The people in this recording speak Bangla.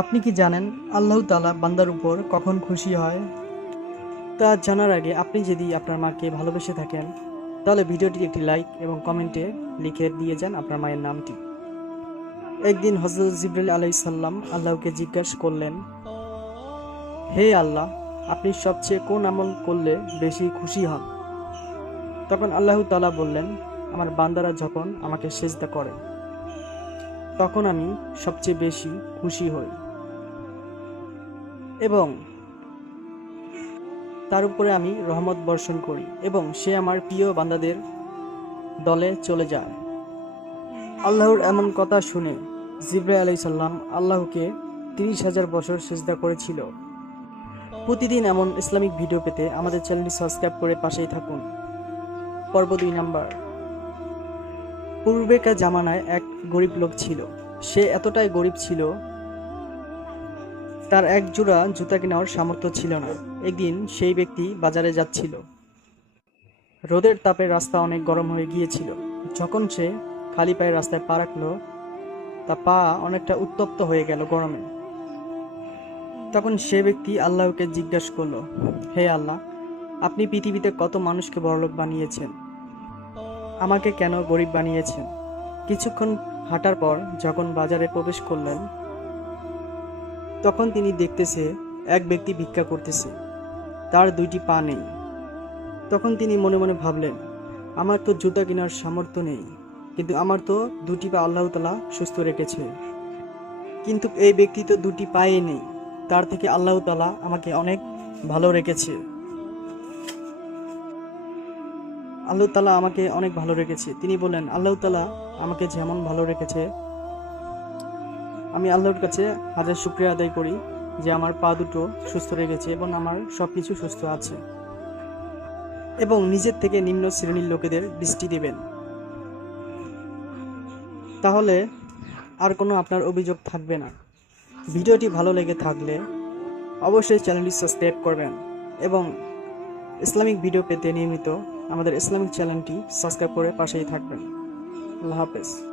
আপনি কি জানেন আল্লাহ তালা বান্দার উপর কখন খুশি হয়? তা জানার আগে আপনি যদি আপনার মাকে ভালোবেসে থাকেন, তাহলে ভিডিওটি একটি লাইক এবং কমেন্টে লিখে দিয়ে যান আপনার মায়ের নামটি। একদিন হজরত জিব্রাইল আলাইসাল্লাম আল্লাহকে জিজ্ঞাসা করলেন, হে আল্লাহ, আপনি সবচেয়ে কোন আমল করলে বেশি খুশি হন? তখন আল্লাহ তালা বললেন, আমার বান্দারা যখন আমাকে সেজদা করে, তখন আমি সবচেয়ে বেশি খুশি হই। এবং তার উপরে আমি রহমত বর্ষণ করি এবং সে আমার প্রিয় বান্দাদের দলে চলে যায়। আল্লাহর এমন কথা শুনে জিব্রাহ আলাই সাল্লাম আল্লাহকে তিরিশ হাজার বছর সেজদা করেছিল। প্রতিদিন এমন ইসলামিক ভিডিও পেতে আমাদের চ্যানেলটি সাবস্ক্রাইব করে পাশেই থাকুন। পর্ব দুই নাম্বার। পূর্বেকার জামানায় এক গরিব লোক ছিল। সে এতটাই গরিব ছিল তার এক জোড়া জুতা কেনার সামর্থ্য ছিল না। একদিন সেই ব্যক্তি বাজারে যাচ্ছিল। রোদের তাপে রাস্তা অনেক গরম হয়ে গিয়েছিল। যখন সে খালি পায়ে রাস্তায় পা রাখল তা পা অনেকটা উত্তপ্ত হয়ে গেল গরমে। তখন সে ব্যক্তি আল্লাহকে জিজ্ঞাসা করল, হে আল্লাহ, আপনি পৃথিবীতে কত মানুষকে বড়লোক বানিয়েছেন? আমাকে কেন গরিব বানিয়েছেন? কিছুক্ষণ হাঁটার পর যখন বাজারে প্রবেশ করলেন তখন তিনি দেখতেছে এক ব্যক্তি ভিক্ষা করতেছে। তার দুইটি পা নেই। তখন তিনি মনে মনে ভাবলেন, আমার তো জুতা কেনার সামর্থ্য নেই, কিন্তু আমার তো দুটি পা আল্লাহ তালা সুস্থ রেখেছে। কিন্তু এই ব্যক্তি তো দুটি পায়ে নেই, তার থেকে আল্লাহ তালা আমাকে অনেক ভালো রেখেছে। আল্লাহ তালা আমাকে অনেক ভালো রেখেছে। তিনি বললেন, আল্লাহ তালা আমাকে যেমন ভালো রেখেছে আমি আল্লাহর কাছে হাজার শুক্রিয়া আদায় করি যে আমার পা দুটো সুস্থ রেখেছে এবং আমার সব কিছু সুস্থ আছে। এবং নিজের থেকে নিম্ন শ্রেণির লোকেদের দৃষ্টি দেবেন। তাহলে আর কোনো আপনার অভিযোগ থাকবে না। ভিডিওটি ভালো লেগে থাকলে অবশ্যই চ্যানেলটি সাবস্ক্রাইব করবেন এবং ইসলামিক ভিডিও পেতে নিয়মিত আমাদের ইসলামিক চ্যানেলটি সাবস্ক্রাইব করে পাশেই থাকবেন। আল্লাহ হাফেজ।